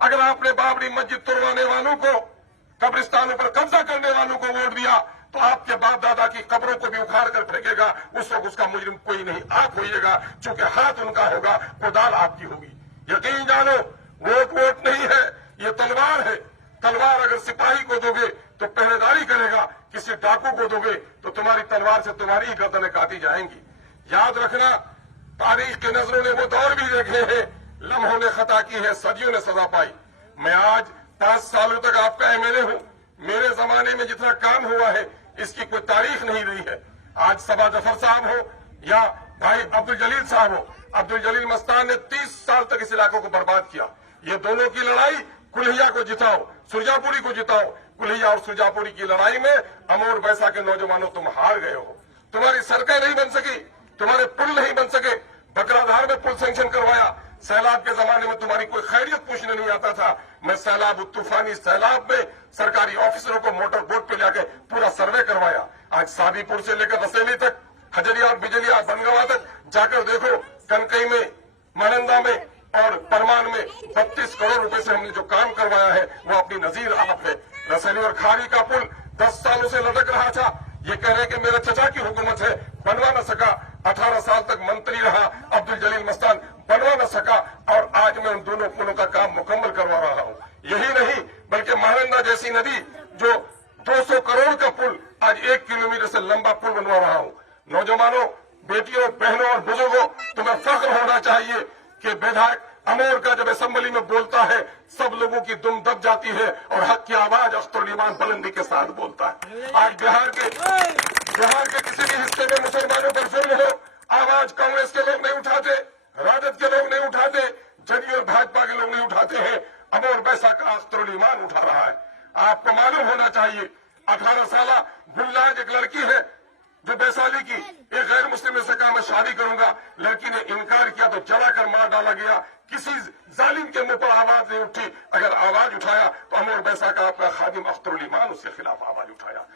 अगर आपने बाबरी मस्जिद तोड़वाने वालों को, कब्रिस्तानों पर कब्जा करने वालों को वोट दिया, तो आपके बाप दादा की कब्रों को भी उखाड़ कर फेंकेगा। उस वक्त उसका मुजरिम कोई नहीं, आप होइएगा, चूंकि हाथ उनका होगा, कुदाल आपकी होगी। यकीन जानो, वोट नहीं है, ये तलवार है। तलवार अगर सिपाही को दोगे तो पहरेदारी करेगा, किसी डाकू को दोगे तो तुम्हारी तलवार से तुम्हारी ही गर्दनें काटी जाएंगी। याद रखना, तारीख के नजरों ने वो दौर भी देखे हैं, लम्हों ने खता की है, सदियों ने सजा पाई। मैं आज 5 सालों तक आपका एमएलए हूं। मेरे जमाने में जितना काम हुआ है इसकी कोई तारीख नहीं रही है। आज सबा जफर साहब हो या भाई अब्दुल जलील साहब हो, अब्दुल जलील मस्तान ने 30 साल तक इस इलाकों को बर्बाद किया। ये दोनों की लड़ाई, कुल्हिया को जिताओ, सुरजापुरी को जिताओ। कुल्हिया और सुरजापुरी की लड़ाई में अमोर बैसा के नौजवानों तुम हार गए हो। तुम्हारी सड़कें नहीं बन सकी, तुम्हारे पुल नहीं बन सके। बकराधार में पुल सैंक्शन करवाया। सैलाब के जमाने में तुम्हारी कोई खैरियत पूछने नहीं आता था। मैं सैलाब, तूफानी सैलाब में सरकारी ऑफिसरों को मोटर बोट पे जाके पूरा सर्वे करवाया। आज सादीपुर से लेकर रसेली तक, हजरिया और बिजलिया, बनगवा तक जाकर देखो। कनकई में, मानंदा में और परमान में 32 करोड़ रुपए से हमने जो काम करवाया है वो अपनी नजीर आप है। रसेली और खारी का पुल 10 सालों से लटक रहा था। ये कह रहे कि मेरे चचा की हुकूमत है, बनवा न सका। 18 साल तक मंत्री रहा अब्दुल जलील मस्तान, बनवा न सका, और आज मैं उन दोनों पुलों का काम मुकम्मल करवा रहा हूं। यही नहीं, बल्कि महानंदा जैसी नदी जो 200 करोड़ का पुल, आज 1 किलोमीटर से लंबा पुल बनवा रहा हूं। नौजवानों, बेटियों, बहनों और बुजुर्गों, तुम्हें फख्र होना चाहिए कि विधायक अमोर का जब असेंबली में बोलता है, सब लोगों की दुम दब जाती है और हक की आवाज अख्तर ईमान बुलंदी के साथ बोलता है। आज बिहार के किसी भी हिस्से में मुसलमानों पर जुल्म हो, आवाज कांग्रेस के लोग नहीं उठाते, राजद के लोग नहीं उठाते, जदयू और भाजपा के लोग नहीं उठाते हैं। अमोर बैसा का अख्तर ईमान उठा रहा है। आपको मालूम होना चाहिए, 18 साल गुलनाज एक लड़की है जो वैशाली की, एक गैर मुस्लिम से कहा मैं शादी करूंगा। लड़की ने इनकार किया तो जलाकर मार डाला गया। किसी जालिम के मुंह पर आवाज नहीं उठी। अगर आवाज उठाया तो अमोर बैसा का आपका खादिम अख्तर ईमान उसके खिलाफ आवाज उठाया।